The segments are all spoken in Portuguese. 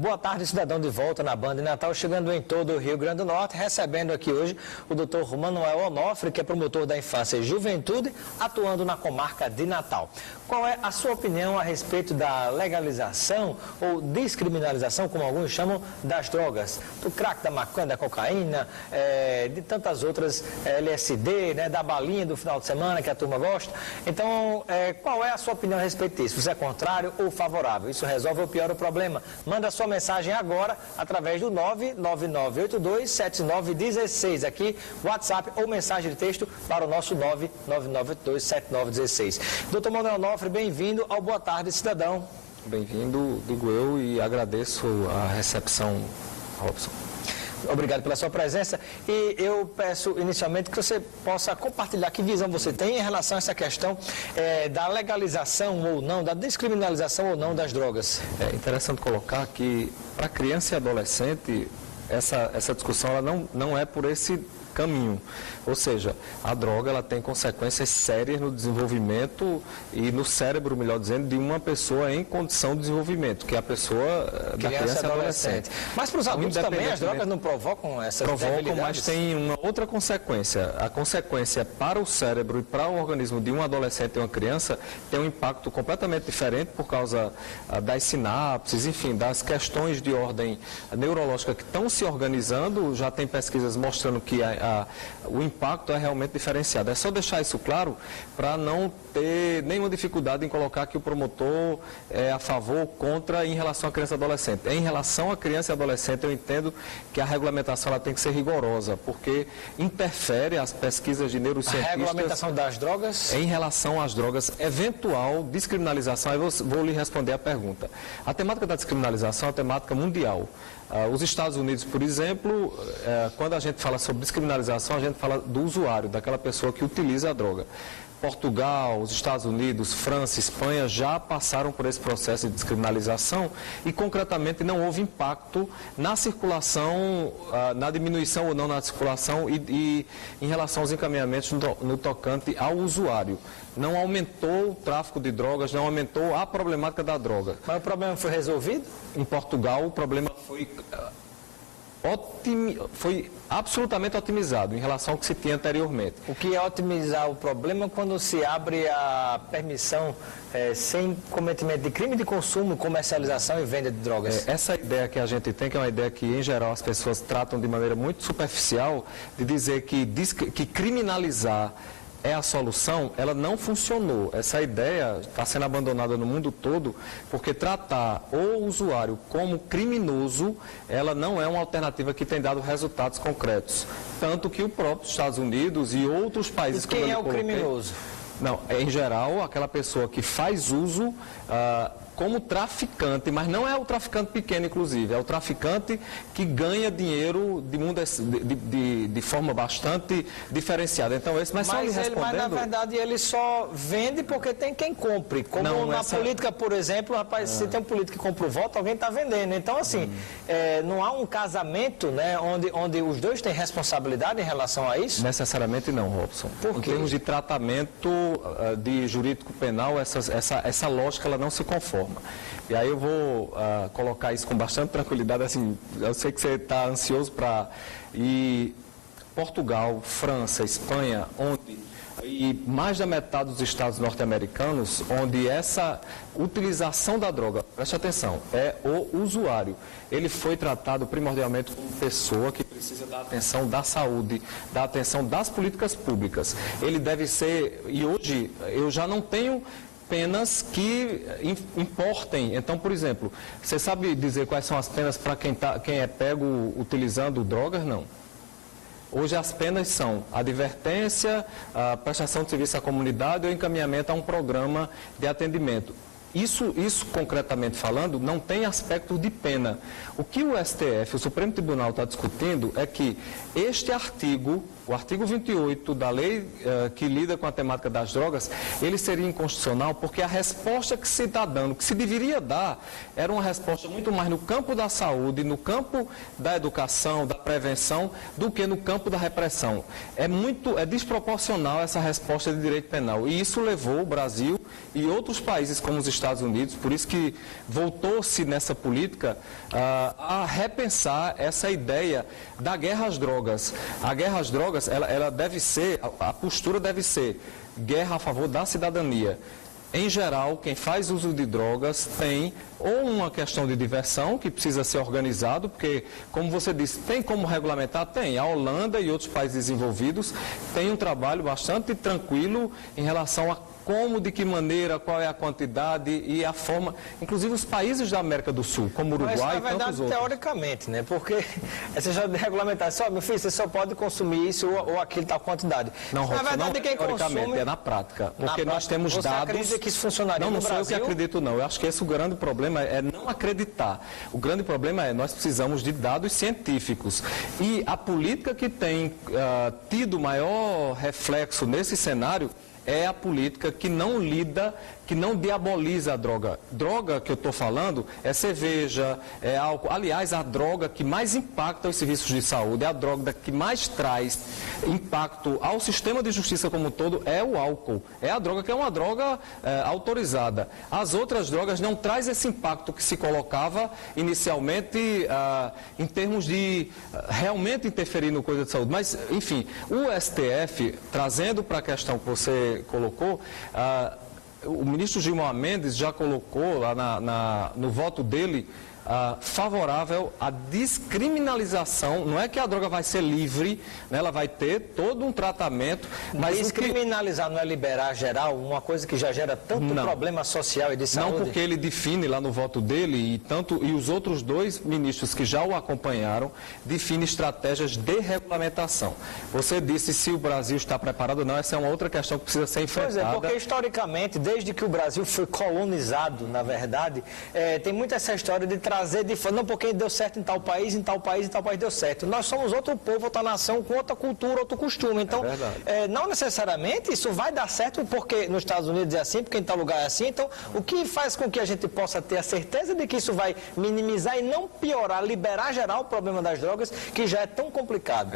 Boa tarde, cidadão, de volta na Band Natal, chegando em todo o Rio Grande do Norte, recebendo aqui hoje o Dr. Manuel Onofre, que é promotor da infância e juventude, atuando na comarca de Natal. Qual é a sua opinião a respeito da legalização ou descriminalização, como alguns chamam, das drogas? Do crack, da maconha, da cocaína, de tantas outras, LSD, né, da balinha do final de semana que a turma gosta. Então, qual é a sua opinião a respeito disso? Você é contrário ou favorável? Isso resolve ou piora o problema? Manda a sua mensagem agora através do 999827916 aqui, WhatsApp ou mensagem de texto para o nosso 999827916. Doutor Manuel Onofre, bem-vindo ao Boa Tarde, cidadão. Bem-vindo, digo eu, e agradeço a recepção, Robson. Obrigado pela sua presença e eu peço inicialmente que você possa compartilhar que visão você tem em relação a essa questão da legalização ou não, da descriminalização ou não das drogas. É interessante colocar que para criança e adolescente essa discussão ela não é por esse caminho, ou seja, a droga ela tem consequências sérias no desenvolvimento e no cérebro, melhor dizendo, de uma pessoa em condição de desenvolvimento, que é a pessoa da criança e adolescente. Mas para os adultos também as drogas não provocam essas debilidades? Mas tem uma outra consequência. A consequência para o cérebro e para o organismo de um adolescente e uma criança tem um impacto completamente diferente por causa das sinapses, enfim, das questões de ordem neurológica que estão se organizando. Já tem pesquisas mostrando que o impacto é realmente diferenciado. É só deixar isso claro para não ter nenhuma dificuldade em colocar que o promotor é a favor ou contra em relação à criança e adolescente. Em relação à criança e adolescente, eu entendo que a regulamentação ela tem que ser rigorosa, porque interfere as pesquisas de neurocientistas... A regulamentação das drogas? Em relação às drogas, eventual descriminalização, eu vou lhe responder a pergunta. A temática da descriminalização é uma temática mundial. Os Estados Unidos, por exemplo, quando a gente fala sobre descriminalização, a gente fala do usuário, daquela pessoa que utiliza a droga. Portugal, os Estados Unidos, França, Espanha já passaram por esse processo de descriminalização e, concretamente, não houve impacto na circulação, na diminuição ou não na circulação e em relação aos encaminhamentos no tocante ao usuário. Não aumentou o tráfico de drogas, não aumentou a problemática da droga. Mas o problema foi resolvido? Em Portugal, o problema foi absolutamente otimizado em relação ao que se tinha anteriormente. O que é otimizar o problema quando se abre a permissão sem cometimento de crime de consumo, comercialização e venda de drogas? Essa ideia que a gente tem, que é uma ideia que em geral as pessoas tratam de maneira muito superficial, de dizer que criminalizar é a solução, ela não funcionou. Essa ideia está sendo abandonada no mundo todo, porque tratar o usuário como criminoso, ela não é uma alternativa que tem dado resultados concretos. Tanto que o próprio Estados Unidos e outros países... E quem é o criminoso? Não, em geral, aquela pessoa que faz uso... como traficante, mas não é o traficante pequeno, inclusive, é o traficante que ganha dinheiro de forma bastante diferenciada. Então, mas só lhe respondendo... Mas, na verdade, ele só vende porque tem quem compre. Como não, na política, por exemplo, rapaz, se tem um político que compra o voto, alguém está vendendo. Então, assim, não há um casamento, né, onde os dois têm responsabilidade em relação a isso? Necessariamente não, Robson. Por quê? Em termos de tratamento de jurídico penal, essa lógica ela não se conforma. E aí eu vou colocar isso com bastante tranquilidade, assim, eu sei que você está ansioso para... E Portugal, França, Espanha, e mais da metade dos estados norte-americanos, onde essa utilização da droga, preste atenção, é o usuário. Ele foi tratado primordialmente como pessoa que precisa da atenção da saúde, da atenção das políticas públicas. Ele deve ser, e hoje eu já não tenho penas que importem. Então, por exemplo, você sabe dizer quais são as penas para quem é pego utilizando drogas? Não. Hoje as penas são advertência, a prestação de serviço à comunidade ou encaminhamento a um programa de atendimento. Isso concretamente falando, não tem aspecto de pena. O que o STF, o Supremo Tribunal, está discutindo é que este artigo o artigo 28 da lei que lida com a temática das drogas, ele seria inconstitucional porque a resposta que se está dando, que se deveria dar, era uma resposta muito mais no campo da saúde, no campo da educação, da prevenção, do que no campo da repressão. É desproporcional essa resposta de direito penal. E isso levou o Brasil e outros países como os Estados Unidos, por isso que voltou-se nessa política a repensar essa ideia da guerra às drogas. A guerra às drogas, ela deve ser, a postura deve ser guerra a favor da cidadania. Em geral, quem faz uso de drogas tem ou uma questão de diversão, que precisa ser organizado, porque, como você disse, tem como regulamentar? Tem. A Holanda e outros países desenvolvidos têm um trabalho bastante tranquilo em relação a como, de que maneira, qual é a quantidade e a forma, inclusive os países da América do Sul, como Uruguai e tantos outros. Mas, na verdade, teoricamente, né? Porque você já regulamentar, só, meu filho, você só pode consumir isso ou aquilo tal quantidade. Não, na verdade, não quem teoricamente, consome... é na prática. Porque nós temos dados... Você acredita que isso funcionaria no Brasil? Não sou eu que acredito, não. Eu acho que esse o grande problema é não acreditar. O grande problema é nós precisamos de dados científicos. E a política que tem tido maior reflexo nesse cenário é a política que não lida, que não diaboliza a droga. Droga que eu estou falando é cerveja, é álcool. Aliás, a droga que mais impacta os serviços de saúde, é a droga que mais traz impacto ao sistema de justiça como um todo, é o álcool. É a droga que é uma droga autorizada. As outras drogas não trazem esse impacto que se colocava inicialmente em termos de realmente interferir no coisa de saúde. Mas, enfim, o STF, trazendo para a questão que você colocou, o ministro Gilmar Mendes já colocou lá no voto dele favorável à descriminalização. Não é que a droga vai ser livre, né? Ela vai ter todo um tratamento. Mas descriminalizar não é liberar geral, uma coisa que já gera tanto problema social e de saúde? Não, porque ele define lá no voto dele, e os outros dois ministros que já o acompanharam, definem estratégias de regulamentação. Você disse se o Brasil está preparado ou não, essa é uma outra questão que precisa ser enfrentada. Pois é, porque historicamente, desde que o Brasil foi colonizado, na verdade, tem muito essa história de trazer não porque deu certo em tal país, em tal país, em tal país deu certo. Nós somos outro povo, outra nação, com outra cultura, outro costume. Então, não necessariamente isso vai dar certo porque nos Estados Unidos é assim, porque em tal lugar é assim. Então, o que faz com que a gente possa ter a certeza de que isso vai minimizar e não piorar, liberar geral o problema das drogas, que já é tão complicado?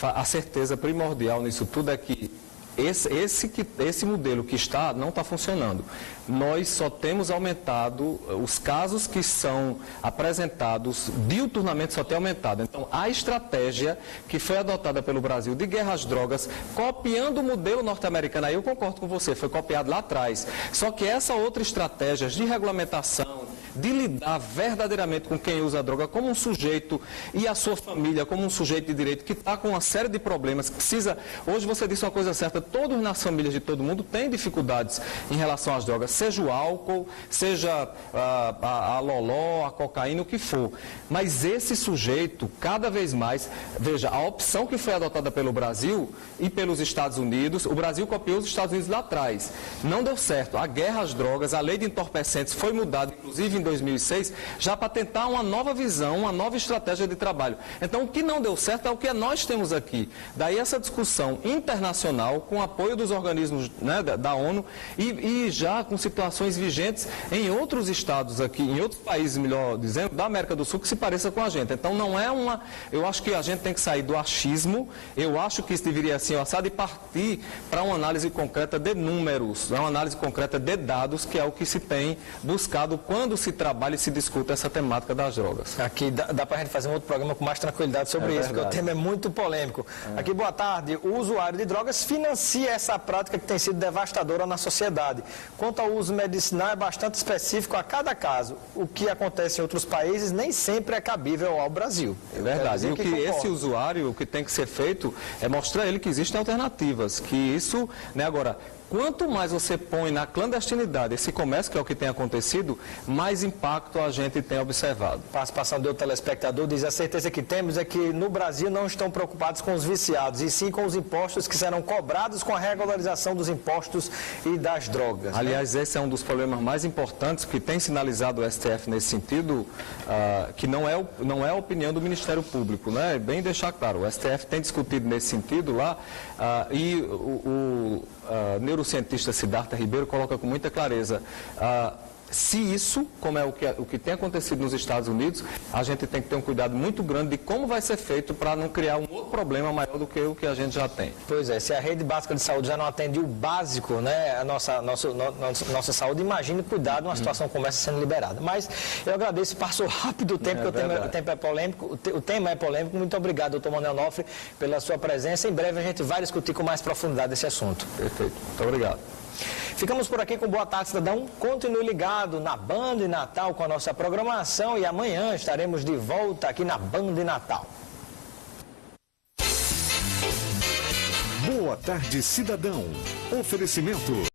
A certeza primordial nisso tudo é que esse modelo que não está funcionando. Nós só temos aumentado, os casos que são apresentados diuturnamente só tem aumentado. Então, a estratégia que foi adotada pelo Brasil de guerra às drogas, copiando o modelo norte-americano, aí eu concordo com você, foi copiado lá atrás. Só que essa outra estratégia de regulamentação, de lidar verdadeiramente com quem usa a droga como um sujeito e a sua família como um sujeito de direito que está com uma série de problemas, que precisa... Hoje você disse uma coisa certa, todos nas famílias de todo mundo têm dificuldades em relação às drogas, seja o álcool, seja a loló, a cocaína, o que for. Mas esse sujeito, cada vez mais... Veja, a opção que foi adotada pelo Brasil e pelos Estados Unidos, o Brasil copiou os Estados Unidos lá atrás. Não deu certo. A guerra às drogas, a lei de entorpecentes foi mudada, inclusive em 2006, já para tentar uma nova visão, uma nova estratégia de trabalho. Então, o que não deu certo é o que nós temos aqui. Daí essa discussão internacional, com apoio dos organismos, né, da ONU, e já com situações vigentes em outros estados aqui, em outros países, melhor dizendo, da América do Sul, que se pareça com a gente. Então, não é uma... Eu acho que a gente tem que sair do achismo, eu acho que isso deveria ser assado e partir para uma análise concreta de números, uma análise concreta de dados, que é o que se tem buscado quando se trabalha e se discute essa temática das drogas. Aqui dá para a gente fazer um outro programa com mais tranquilidade sobre isso, porque o tema é muito polêmico. Aqui, boa tarde. O usuário de drogas financia essa prática que tem sido devastadora na sociedade. Quanto ao uso medicinal, é bastante específico a cada caso. O que acontece em outros países nem sempre é cabível ao Brasil. É verdade. E o que esse usuário, o que tem que ser feito é mostrar a ele que existem alternativas, que isso, né, agora... quanto mais você põe na clandestinidade esse comércio, que é o que tem acontecido, mais impacto a gente tem observado. Participação do telespectador diz: a certeza que temos é que no Brasil não estão preocupados com os viciados, e sim com os impostos que serão cobrados com a regularização dos impostos e das drogas. Aliás, esse é um dos problemas mais importantes que tem sinalizado o STF nesse sentido, que não é a opinião do Ministério Público, né? Bem deixar claro, o STF tem discutido nesse sentido lá, e o neurocientista Siddhartha Ribeiro coloca com muita clareza: se isso, como é o que tem acontecido nos Estados Unidos, a gente tem que ter um cuidado muito grande de como vai ser feito para não criar um outro problema maior do que o que a gente já tem. Pois é, se a rede básica de saúde já não atende o básico, né, a nossa saúde, imagine cuidar de uma situação como essa sendo liberada. Mas eu agradeço, passou rápido o tempo, porque o tempo é polêmico, o tema é polêmico. Muito obrigado, doutor Manuel Onofre, pela sua presença. Em breve a gente vai discutir com mais profundidade esse assunto. Perfeito, muito obrigado. Ficamos por aqui com Boa Tarde, Cidadão. Continue ligado na Band de Natal com a nossa programação, e amanhã estaremos de volta aqui na Band de Natal. Boa Tarde, Cidadão. Oferecimento.